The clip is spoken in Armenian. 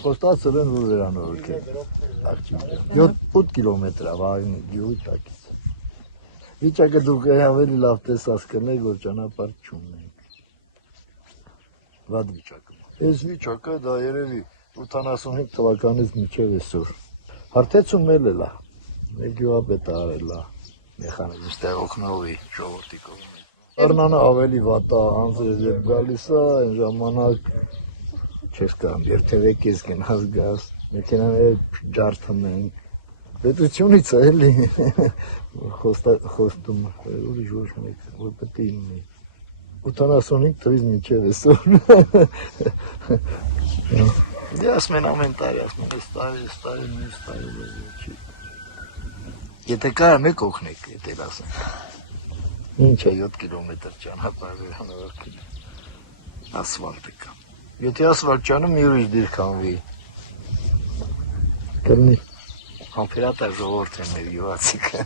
Խոստացել են, որ վերանորոգել։ 7 կիլոմետր է Վաղինի գյուղի տակից։ Վիճակը դուք ավելի լավ տեսած կնեք, որ ճանապարհ չունենք։ Վատ վիճակը։ Այս վիճակը դա երևի 85 թվականից մինչև այսօր։ Հարթեցում էլ է լա։ Մեր գյուղապետը արել է մեխանիզմը օգնողի ժողովրդի կողմից։ Առնանը ավելի վատ է, անձրև երբ գալիս է, այն ժամանակ չես կարող երթևեք ես գնաս գաս, մեքենաները ջարդում են։ Պետությունից է էլի խոստում, ուրիշ ոչ մեկ, որ պետք է իմնի։ 85 թվականից մինչև այսօր։ Դե ասում են ամեն տարի, ասում են այս տարի, մյուս տարի, չի։ Եթե կարա մեկ օգնեք, եթե ասեմ։ Ինչ է 7 կիլոմետր ճանապարհ վերանորոգել, ասֆալտը կա։ Եթե ասֆալտ չանը, մի ուրիշ դիրք անվի։ Կլինի համբերատար ժողովուրդ են մեր գյուղացիքը։